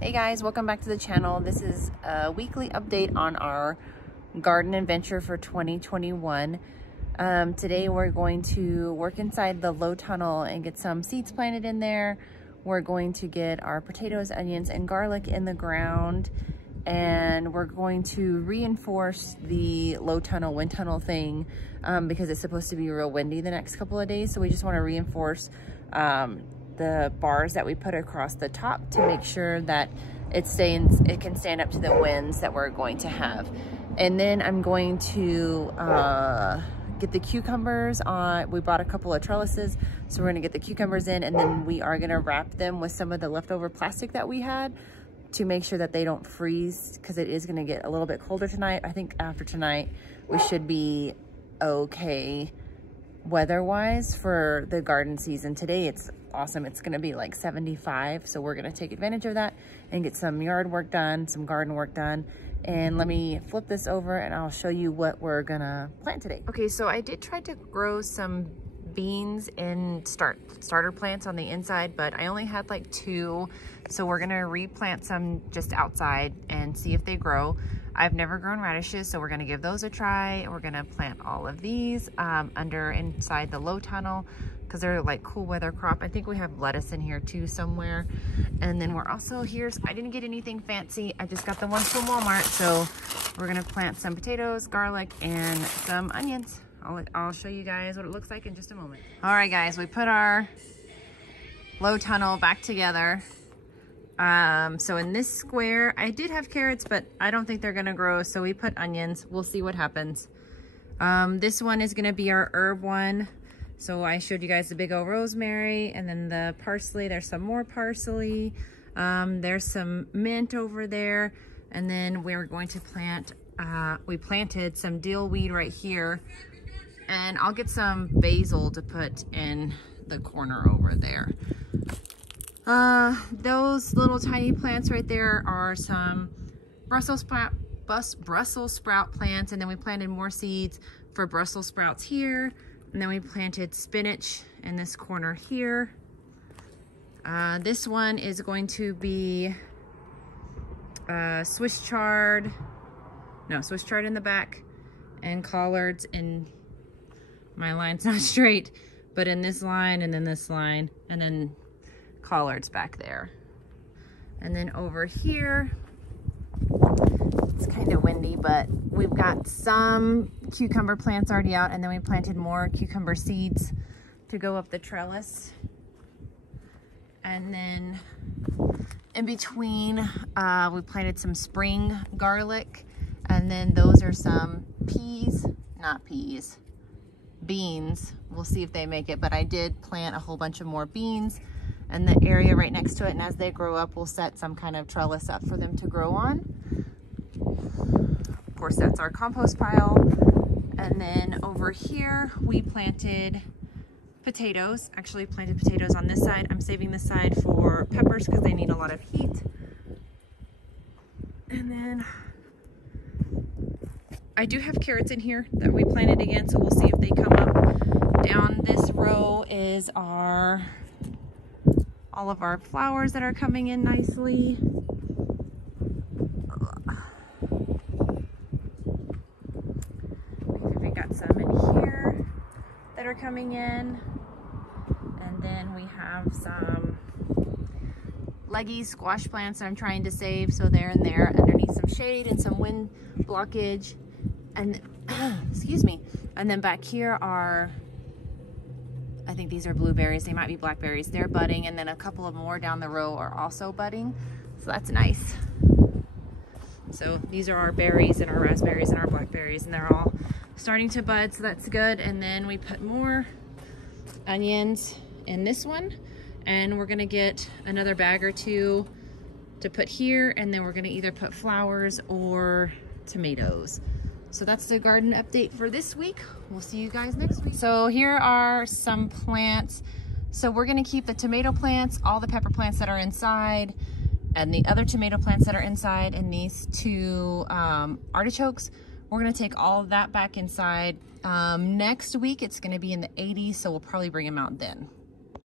Hey guys, welcome back to the channel. This is a weekly update on our garden adventure for 2021. Today we're going to work inside the low tunnel and get some seeds planted in there. We're going to get our potatoes, onions, and garlic in the ground, and we're going to reinforce the low tunnel, wind tunnel thing because it's supposed to be real windy the next couple of days. So we just want to reinforce the bars that we put across the top to make sure that it can stand up to the winds that we're going to have. And then I'm going to get the cucumbers on. We bought a couple of trellises, so we're gonna get the cucumbers in, and then we are gonna wrap them with some of the leftover plastic that we had to make sure that they don't freeze, because it is gonna get a little bit colder tonight. I think after tonight we should be okay weather-wise for the garden season. Today it's awesome. It's gonna be like 75, so we're gonna take advantage of that and get some yard work done, some garden work done. And let me flip this over and I'll show you what we're gonna plant today. Okay, so I did try to grow some beans in starter plants on the inside, but I only had like 2, so we're gonna replant some just outside and see if they grow. I've never grown radishes, so we're gonna give those a try. We're gonna plant all of these inside the low tunnel because they're like cool weather crop. I think we have lettuce in here too somewhere. And then we're also here, I didn't get anything fancy. I just got the ones from Walmart. So we're gonna plant some potatoes, garlic, and some onions. I'll show you guys what it looks like in just a moment. All right guys, we put our low tunnel back together. So in this square, I did have carrots, but I don't think they're gonna grow. So we put onions, we'll see what happens. This one is gonna be our herb one. So I showed you guys the big old rosemary, and then the parsley. There's some more parsley. There's some mint over there. And then we're going to plant, we planted some dill weed right here. And I'll get some basil to put in the corner over there. Those little tiny plants right there are some Brussels sprout plants. And then we planted more seeds for Brussels sprouts here. And then we planted spinach in this corner here. This one is going to be Swiss chard in the back, and collards in, my line's not straight, but in this line, and then this line, and then collards back there. And then over here, it's kind of windy, but we've got some cucumber plants already out, and then we planted more cucumber seeds to go up the trellis. And then in between, we planted some spring garlic, and then those are some beans. We'll see if they make it, but I did plant a whole bunch of more beans in the area right next to it, and as they grow up, we'll set some kind of trellis up for them to grow on. Of course, that's our compost pile. And then over here, we planted potatoes. Actually planted potatoes on this side. I'm saving this side for peppers because they need a lot of heat. And then I do have carrots in here that we planted again, so we'll see if they come up. Down this row is all of our flowers that are coming in nicely. We got some in here that are coming in. And then we have some leggy squash plants that I'm trying to save, so they're in there underneath some shade and some wind blockage. And excuse me. And then back here are, I think these are blueberries. They might be blackberries. They're budding, and then a couple of more down the row are also budding. So that's nice. So these are our berries and our raspberries and our blackberries, and they're all starting to bud, so that's good. And then we put more onions in this one, and we're gonna get another bag or 2 to put here, and then we're gonna either put flowers or tomatoes. So that's the garden update for this week. We'll see you guys next week. So here are some plants. So we're gonna keep the tomato plants, all the pepper plants that are inside, and the other tomato plants that are inside, and these 2 artichokes. We're gonna take all of that back inside. Next week, it's gonna be in the 80s, so we'll probably bring them out then.